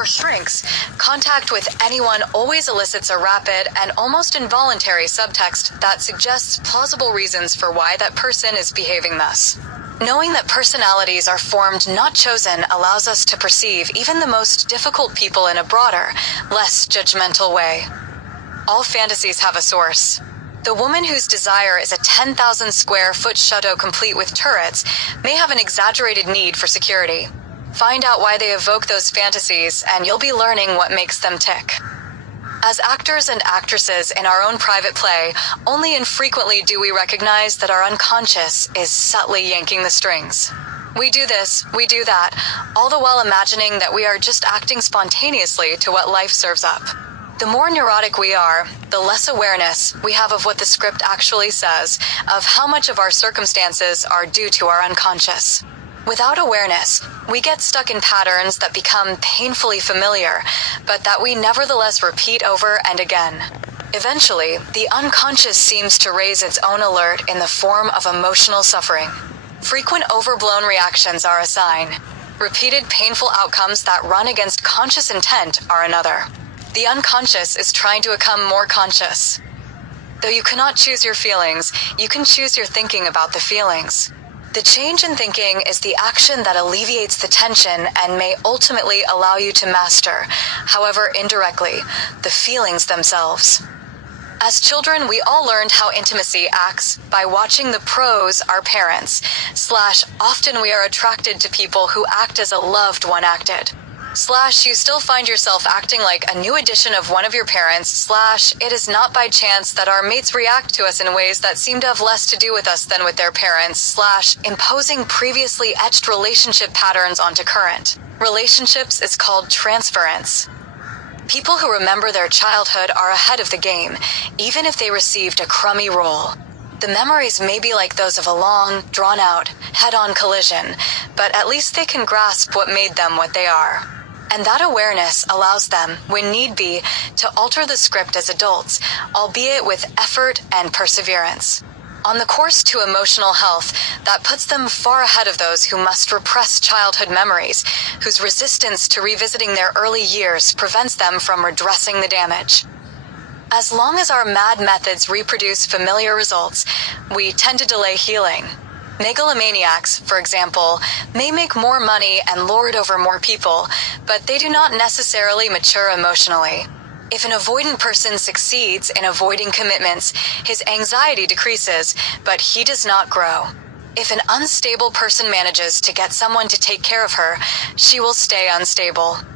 For shrinks, contact with anyone always elicits a rapid and almost involuntary subtext that suggests plausible reasons for why that person is behaving thus. Knowing that personalities are formed, not chosen, allows us to perceive even the most difficult people in a broader, less judgmental way. All fantasies have a source. The woman whose desire is a 10,000 square foot chateau complete with turrets may have an exaggerated need for security. Find out why they evoke those fantasies, and you'll be learning what makes them tick. As actors and actresses in our own private play, only infrequently do we recognize that our unconscious is subtly yanking the strings. We do this, we do that, all the while imagining that we are just acting spontaneously to what life serves up. The more neurotic we are, the less awareness we have of what the script actually says, of how much of our circumstances are due to our unconscious. Without awareness, we get stuck in patterns that become painfully familiar, but that we nevertheless repeat over and again. Eventually, the unconscious seems to raise its own alert in the form of emotional suffering. Frequent overblown reactions are a sign. Repeated painful outcomes that run against conscious intent are another. The unconscious is trying to become more conscious. Though you cannot choose your feelings, you can choose your thinking about the feelings. The change in thinking is the action that alleviates the tension and may ultimately allow you to master, however indirectly, the feelings themselves. As children, we all learned how intimacy acts by watching the pros our parents, / often we are attracted to people who act as a loved one acted. / you still find yourself acting like a new edition of one of your parents, / it is not by chance that our mates react to us in ways that seem to have less to do with us than with their parents, / imposing previously etched relationship patterns onto current relationships is called transference. People who remember their childhood are ahead of the game, even if they received a crummy role. The memories may be like those of a long, drawn-out, head-on collision, but at least they can grasp what made them what they are. And that awareness allows them, when need be, to alter the script as adults, albeit with effort and perseverance. On the course to emotional health, that puts them far ahead of those who must repress childhood memories, whose resistance to revisiting their early years prevents them from redressing the damage. As long as our mad methods reproduce familiar results, we tend to delay healing. Megalomaniacs, for example, may make more money and lord over more people, but they do not necessarily mature emotionally. If an avoidant person succeeds in avoiding commitments, his anxiety decreases, but he does not grow. If an unstable person manages to get someone to take care of her, she will stay unstable.